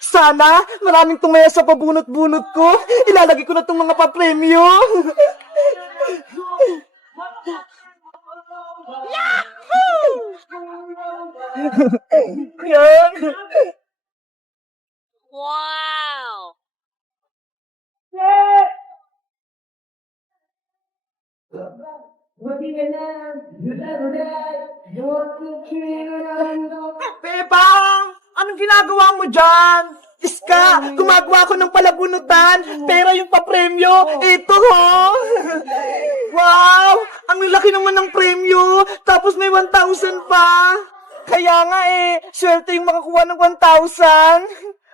Sana maraming tumaya sa pabunot-bunot ko. Ilalagay ko na itong mga papremyo. Yan. Wow! Bebang! Anong ginagawa mo dyan? Iska, gumagawa ko ng palabunutan, pero yung papremyo, ito ho! Wow! Ang laki naman ng premyo, tapos may 1,000 pa! Kaya nga swerte yung makakuha ng 1,000.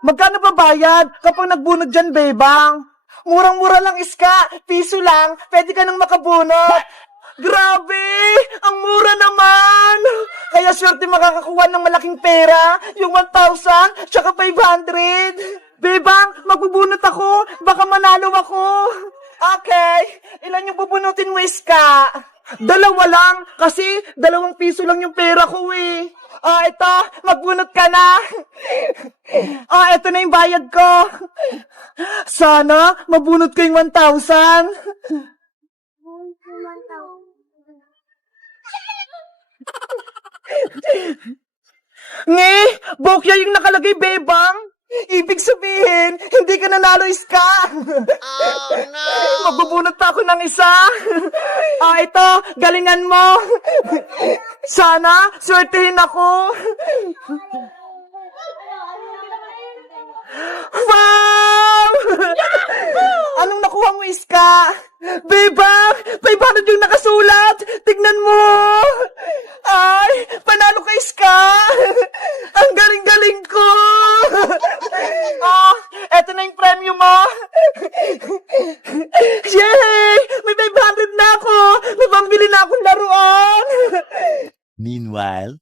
Magkano ba bayad kapag nagbunot dyan, Bebang? Murang-mura lang, Iska, piso lang, pwede ka nang makabunot. Grabe! Ang mura naman! Kaya swerte makakakuha ng malaking pera, yung 1,000, tsaka 500. Bebang, magbubunot ako, baka manalo ako. Okay, ilan yung bubunutin mo, Iska? 2 lang, kasi 2 piso lang yung pera ko ito, magbunot ka na. Ito na yung bayad ko. Sana, mabunot ko yung 1,000. Nge, bokya yung nakalagay, Bebang. Ibig sabihin, hindi ka nanalo, Iska. Oh no! Magbubunot pa ako ng isa. Ito, galingan mo. Sana, swertehin ako. Wow! Anong nakuha mo, Iska? Bebang, 500 yung nakasulat. Tignan mo. Ay, panalo ka, Iska. Ang galing-galing ko. Eto na yung premyo mo. Yay! May 500 na ako. May pambili na akong laruan. Meanwhile,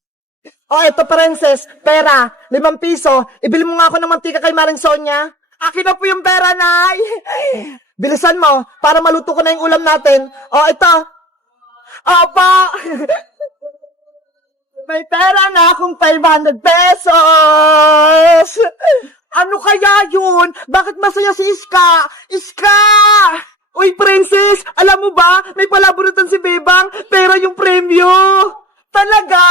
Ito, princess. Pera. 5 piso. Ibili mo nga ako ng mantika kay Maring Sonia. Akin na po yung pera, Nay. Bilisan mo, para maluto ko na yung ulam natin. Ito. Opo. May pera na akong 500 pesos. Ano kaya yun? Bakit masaya si Iska? Iska! Uy, princess, alam mo ba, may palabunutan si Bebang, pera yung premyo. Talaga?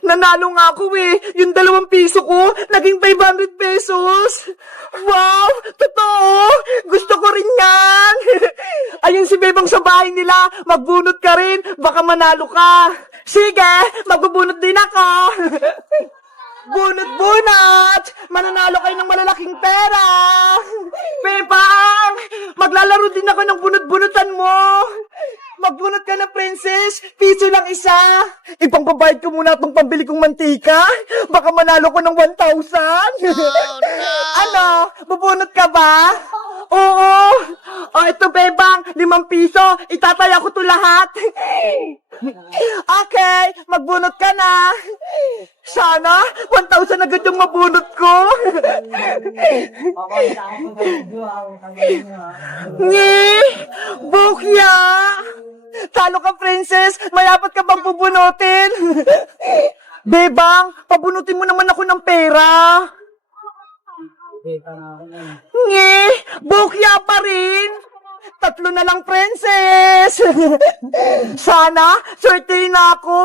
Nanalo nga ako Yung 2 piso ko, naging 500 pesos. Wow! Totoo! Gusto ko rin yan! Ayun si Bebang sa bahay nila, magbunot ka rin, baka manalo ka. Sige, magbubunot din ako. Bunot-bunot! Mananalo kayo ng malalaking pera! Bebang! Maglalaro din ako ng bunot-bunutan mo! Magbunot ka na, princess! Piso lang isa! Ipangbabayad ko muna itong pambili kong mantika! Baka manalo ko ng 1,000! Ano? Bubunot ka ba? Oo! Ito, Bebang! 5 piso! Itataya ko to lahat! Okay! Magbunot ka na! Sana, 1,000 agad yung mabunot ko. Nge! Bukya! Talo ka, princess! Mayapat ka bang pubunutin? Bebang, pabunutin mo naman ako ng pera. Nge! Bukya pa rin! 3 na lang, princess! Sana, swertehin na ako!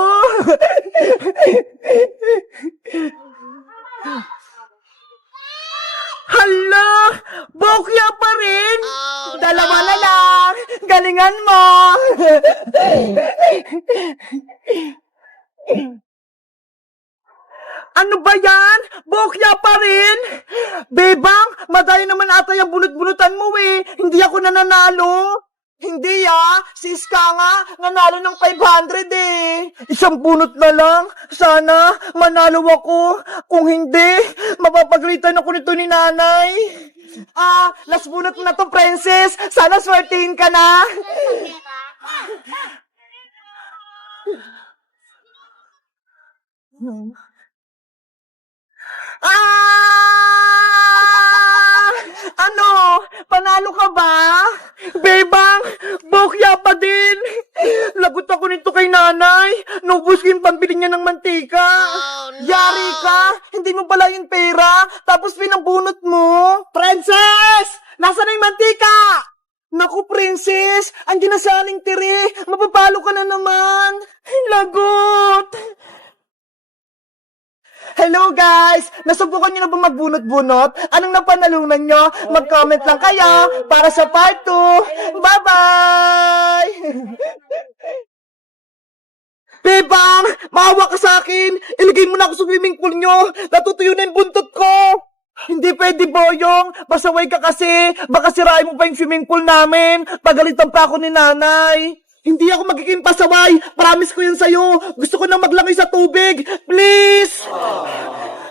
Hala! Bokya pa rin! 2 na lang! Galingan mo! Ano ba yan? Bokya pa rin? Bebang, madaya naman ata yung bunot-bunutan mo Hindi ako nananalo. Hindi si Iska nga, nanalo ng 500 Isang bunot na lang. Sana, manalo ako. Kung hindi, mapapagalitan ako nito ni nanay. Last bunot na to, princess. Sana swertihin ka na. Ano? Panalo ka ba? Bebang, bokya pa din. Lagot ako nito kay nanay. Naubos ko yung pambili niya ng mantika. Oh, no. Yari ka! Hindi mo pala yung pera, tapos pinambunot mo. Princess! Nasaan na yung mantika? Naku, Princess! Andiyan na sa aling tiri. Mapapalo ka na naman. Lagot! Hello guys! Nasubukan niyo na ba magbunot-bunot? Anong napanalunan niyo? Mag-comment lang kayo para sa part 2. Bye-bye! Bebang! Maawa ka sa akin! Ilagay mo na ako sa swimming pool niyo! Natutuyo na yung buntot ko! Hindi pwede, Boyong! Pasaway ka kasi! Baka sirain mo pa yung swimming pool namin! Pagalitan pa ako ni nanay! Hindi ako magiging pasaway! Promise ko yun sa'yo! Gusto ko nang maglangoy sa tubig! Please!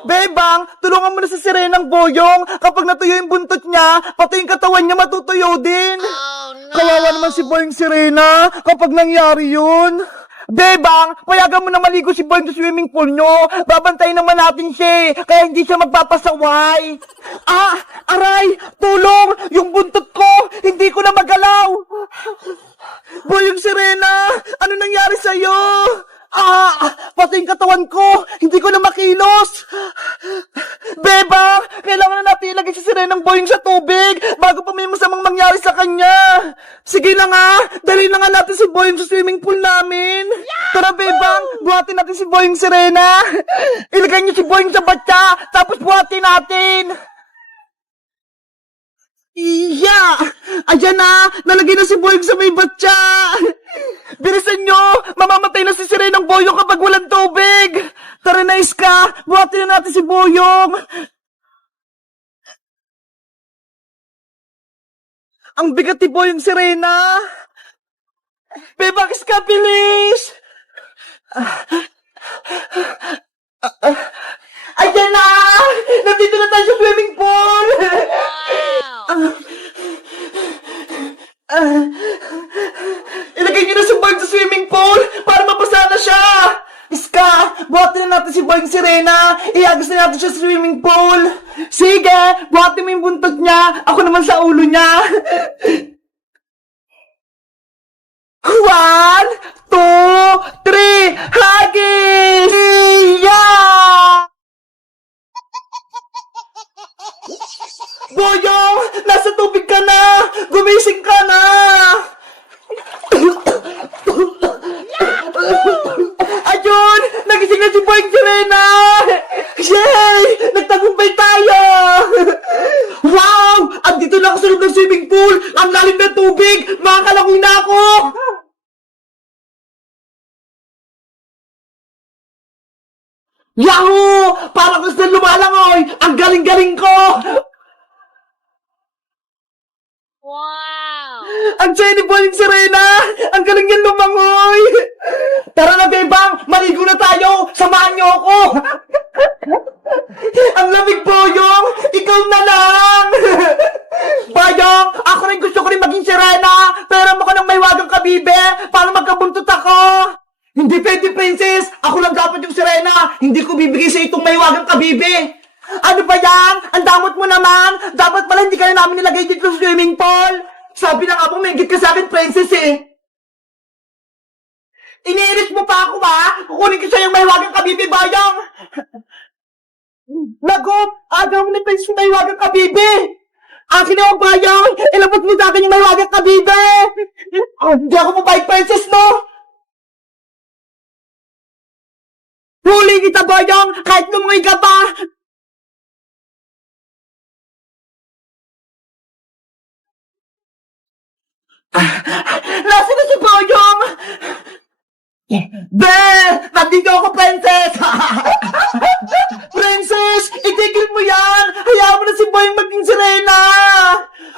Bebang, tulungan mo na sa sirenang Boyong! Kapag natuyo yung buntot niya, pati yung katawan niya matutuyo din! Oh, no. Kawawa naman si Boyong Sirena kapag nangyari yun! Bebang, payagan mo na maligo si Boyong sa swimming pool nyo! Babantayin naman natin siya, kaya hindi siya magpapasaway! Ah! Aray! Tulong! Yung buntot ko! Hindi ko na magalaw! Boyong Sirena! Ano nangyari sa'yo? Ah! Pati yung katawan ko! Hindi ko na makilos! Beba! Kailangan na natin ilagay si Sirenang Boyong sa tubig bago pa may masamang mangyari sa kanya! Sige na nga! Dali na nga natin si Boyong sa swimming pool namin! Tara, Bebang! Buhatin natin si Boyong Sirena! Ilagay niyo si Boyong sa batya! Tapos buhatin natin! Iya! Ayan na! Nalagay na si Boyong sa may batya! Bilisan nyo! Mamamatay na si Sirenang Boyong kapag walang tubig! Tara na, Iska! Buhatin na natin si Boyong! Ang bigat ni Boyong Sirena! Bebang, Iska, bilis! Ayan na! Nandito na tayo sa swimming pool! Wow. Ilagay niyo na si Boyong sa swimming pool para mapasa na siya! Iska, buhatin na natin si Boyong Sirena. Iagos na natin siya sa swimming pool. Sige, buhatin mo yung buntot niya. Ako naman sa ulo niya. 1, 2, 3, hagis! Yeah! Boyong, nasa tubig ka na! Gumising ka na! Ayun! Nagising na si Boyong Sirena! Yay! Nagtagumpay tayo! Wow! Andito na ako sa loob ng swimming pool! Ang lalim ng tubig! Makakalangoy na ako! Yahoo! Parang gusto lumalangoy! Ang galing-galing ko! Wow. Ang saya ni Boyong Sirena! Ang galing niyan lumangoy! Tara na, Bebang! Maligo na tayo! Samahan niyo ako! Ang lamig, Boyong! Ikaw na lang! Boyong! Ako rin gusto ko rin maging Sirena! Pero mo ko ng may wagang kabibe para magkabuntot ako! Hindi pwede, Princess! Ako lang dapat yung Sirena! Hindi ko bibigay sa itong may wagang kabibe! Ano ba yan? Ang damot mo naman! Dapat pala hindi ka na namin nilagay dito sa swimming pool! Sabi na nga po, may ka sa akin, Princess eh! Iniiris mo pa ako ba? Kukunin ko siya yung may wagang kabibi, Boyong! Nagop! Agaw mo ni Princess yung may wagang kabibi! Akin na yung Boyong! Ilabot mo sa akin yung may wagang kabibi! Oh, hindi ako mabait, Princess, no? Huli kita, Boyong! Kahit lumungoy ka pa! Nasaan na si Boyong? Be! Nandito ako, Princess! Princess! Itigil mo yan! Hayaan mo na si Boyong maging Sirena!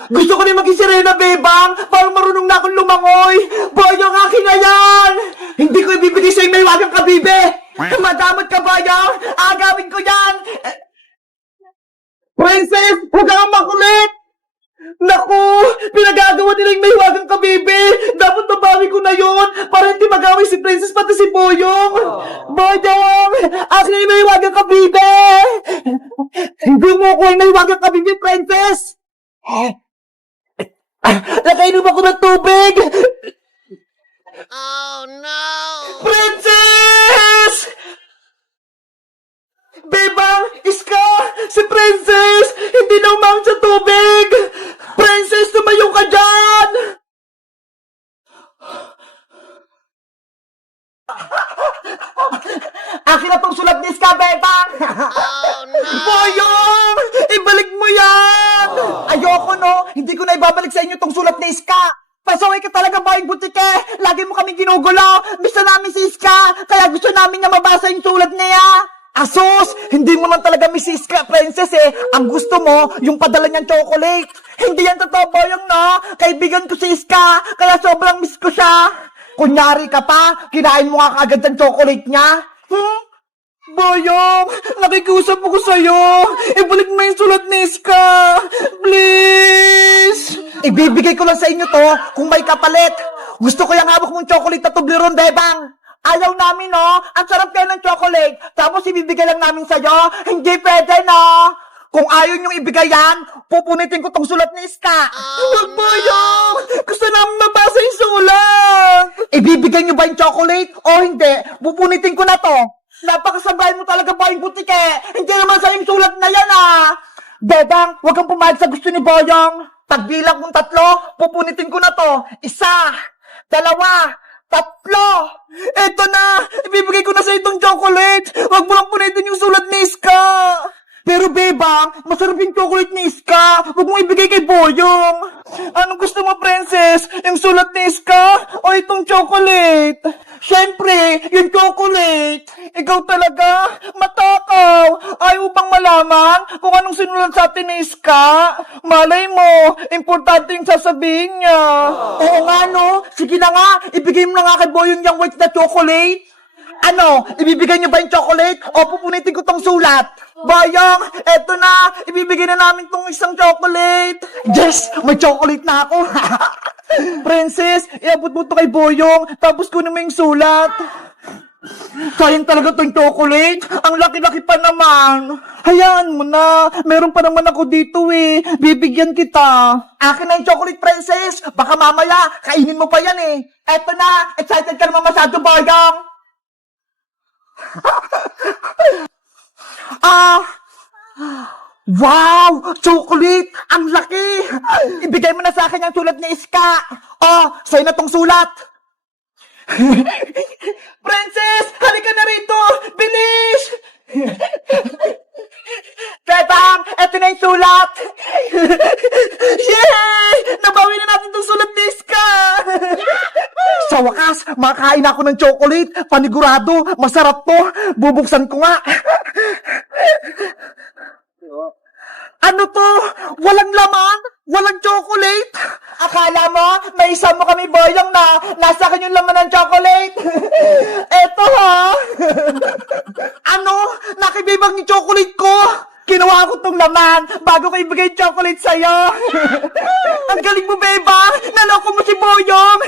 Gusto ko rin maging Sirena, Bebang! Para marunong na akong lumangoy! Boyong, akin na yan! Hindi ko ibibigay sa'yo may wagang kabibe! Madamot ka, Boyong! Agawin ko yan! Princess! Huwag kang makulit! Naku! Pinagagawa nila yung may wagang kabibe! Dapat nabawi ko na yun para hindi magaway si Princess pati si Boyong! Boyong! Akin na yung may wagang kabibe! Hindi mo ko yung may wagang kabibe, Princess! Nakainom ako ng tubig! Oh no! Princess! Bebang, Iska, si Princess, hindi na umang sa tubig! Princess, tumayo ka dyan! Akin na tong sulat ni Iska, Bebang! Oh no! Boyong! Ibalik mo yan! Ayoko, no? Hindi ko na ibabalik sa inyo tong sulat ni Iska! Pasaway ka talaga, Boyong Butike! Lagi mo kami ginugulo! Gusto namin si Iska! Kaya gusto namin niya mabasa yung sulat niya! Asos! Hindi mo man talaga miss si Iska, Princess eh! Ang gusto mo, yung padala niyang chocolate! Hindi yan totoo, Boyong, no? Kaibigan ko si Iska! Kaya sobrang miss ko siya! Kunyari ka pa, kinain mo nga kaagad ang chocolate niya! Boyong, nakikiusap ako sa'yo. Ibalik mo yung sulat ni Iska. Please. Ibibigay ko lang sa inyo to kung may kapalit. Gusto ko yung hawak mong chocolate na Toblerone, Bebang. Ayaw namin, no? Ang sarap kayo ng chocolate. Tapos ibibigay lang namin sa'yo. Hindi pwede, no? Kung ayaw niyong ibigay yan, pupunitin ko tong sulat ni Iska. Huwag, Boyong! Gusto namin mabasa yung sulat. Ibibigay niyo ba yung chocolate o hindi? Pupunitin ko na to. Napakasabay mo talaga, Boyong Butike. Hindi naman sa yung sulat na yan, ah. Bebang, huwag kang pumayag sa gusto ni Boyong. Pagbilang kong 3, pupunitin ko na to. 1, 2, 3. Eto na! Ibibigay ko na sa itong chocolate! Huwag mo lang punitin yung sulat ni Iska! Pero Bebang, masarap yung chocolate ni Iska! Huwag mong ibigay kay Boyong! Anong gusto mo, Princess? Yung sulat ni Iska o itong chocolate? Siyempre, yung chocolate! Ikaw talaga? Matakaw! Ayaw mo bang malaman kung anong sinulat sa atin ni Iska? Malay mo, importante yung sasabihin niya. Oo nga, no? Sige na nga, ibigay mo na nga kay Boyong yung white na chocolate. Ano, ibibigay niyo ba yung chocolate o pupunitin ko tong sulat? Boyong, eto na, ibibigay na namin tong isang chocolate. Yes, may chocolate na ako. Princess, iabot mo to kay Boyong, tapos kunin mo yung sulat. Sayang talaga tong chocolate. Ang laki-laki pa naman. Hayaan mo na. Meron pa naman ako dito eh. Bibigyan kita. Akin na yung chocolate, Princess. Baka mamaya, kainin mo pa yan eh. Eto na. Excited ka naman masyado, Boyong. Wow! Chocolate! Ang laki! Ibigay mo na sa akin yung sulat ni Iska. Oh, sa'yo na tong sulat. Princess! Halika na rito! Bilis! Bebang! Eto na yung sulat! Yay! Nabawi na natin tong sulat ni Iska! Sa wakas, makakain ako ng chocolate. Panigurado, masarap to. Bubuksan ko nga. Ano to? Walang laman? Walang chocolate? Akala mo, may isa mo kami, Boyong, na nasa akin yung laman ng chocolate? Eto, ha? Ano? Nakibibang yung chocolate ko? Kinuha ko tong laman bago ko ibigay yung chocolate sa'yo. Ang galing mo, Beba! Naloko mo si Boyong!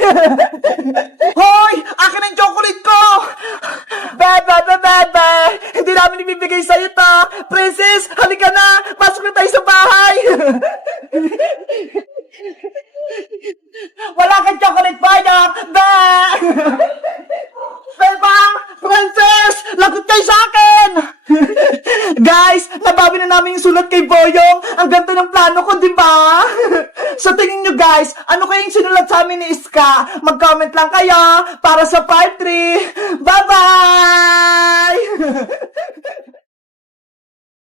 Hoy! Akin ang chocolate ko! Bebe! Hindi namin ibibigay sa'yo to! Princess, halika na! Pasok na tayo sa bahay! Wala kang chocolate, Boyong! Bebang! Princess! Lagot kayo sa akin! Guys, nabawi na namin yung sulat kay Boyong. Ang ganda ng plano ko, di ba? So tingin nyo guys, ano kayong sinulat sa amin ni Iska? Mag-comment lang kayo para sa part 3. Bye-bye!